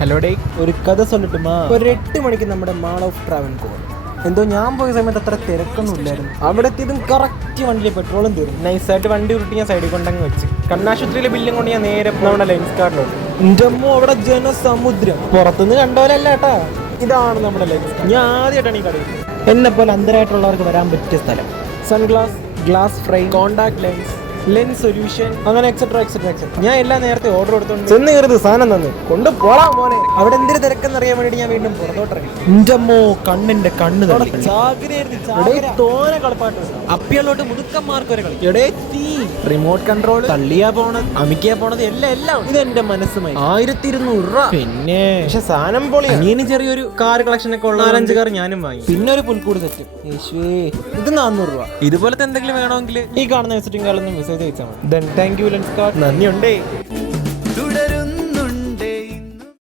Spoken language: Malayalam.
ഹലോ ഡേ, ഒരു കഥ സൊല്ലട്ടുമാ. ഒരു 8 മണിക്ക് നമ്മുടെ മാൾ ഓഫ് ട്രാവൻകൂർ എന്തോ ഞാൻ പോയ സമയത്ത് അത്ര തിരക്കൊന്നും ഇല്ലായിരുന്നു. അവിടെ എത്തിയതും കറക്റ്റ് വണ്ടിയിൽ പെട്രോളും തീർന്നു. നൈസായിട്ട് വണ്ടി ഉരുട്ടി ഞാൻ സൈഡിൽ കൊണ്ടങ്ങ് വെച്ച് കണ്ണാശുപത്രിയിലെ ബില്ലും കൊണ്ട് ഞാൻ നേരെ നമ്മുടെ ലെൻസ് കാർഡിലോട്ട്. എൻ്റെ അമ്മ അവിടെ ജനസമുദ്രം. പുറത്തുനിന്ന് കണ്ടോലല്ല കേട്ടാ, ഇതാണ് നമ്മുടെ ലെൻസ്. ഞാൻ ആദ്യമായിട്ടാണ് ഈ കടയിൽ. എന്നെ പോലെ അന്ധരായിട്ടുള്ളവർക്ക് വരാൻ പറ്റിയ സ്ഥലം. Sunglass, glass frame, contact lens, lens solution, അങ്ങനെ എക്സെട്രാ എക്സെട്രാ എക്സെട്രാ. ഞാൻ എല്ലാം നേരത്തെ ഓർഡർ കൊടുത്തോണ്ട് ചെന്ന് കയറുത് സാധനം തന്നു കൊണ്ട് പോളാം മോനെ. അവിടെ എന്തൊരു തിരക്കെന്ന് അറിയാൻ വേണ്ടി ഞാൻ വീണ്ടും പുറത്തോട്ടിറങ്ങി. എൻ്റെ അമ്മോ, കണ്ണിന്റെ കണ്ണ് തോനെ കളിപ്പാട്ട് അപ്പിയല്ലോട്ട് മുതുക്കന്മാർക്ക് വരെ കളി. റിമോട്ട് കൺട്രോൾ, തള്ളിയാ പോണത്, അമിക്കാ പോണത്, എല്ലാം ഇത് എന്റെ മനസ്സുമായി. 1200 രൂപ. പിന്നെ പക്ഷെ സാധനം പൊളി. ഇനി ചെറിയൊരു കാർ കളക്ഷൻ ഒക്കെ ഉള്ള 4-5 കാർ ഞാനും വാങ്ങി. പിന്നെ ഒരു പുൽക്കൂട് സെറ്റ്. ഇത് 400 രൂപ. ഇതുപോലത്തെ എന്തെങ്കിലും വേണമെങ്കിൽ ഈ കാണുന്ന വിസിറ്റിംഗ് കാർഡിൽ നിന്ന് മെസ്സേജ് അയച്ചാൽ മതി. Thank you Lenskart. നന്ദിയുണ്ടേ.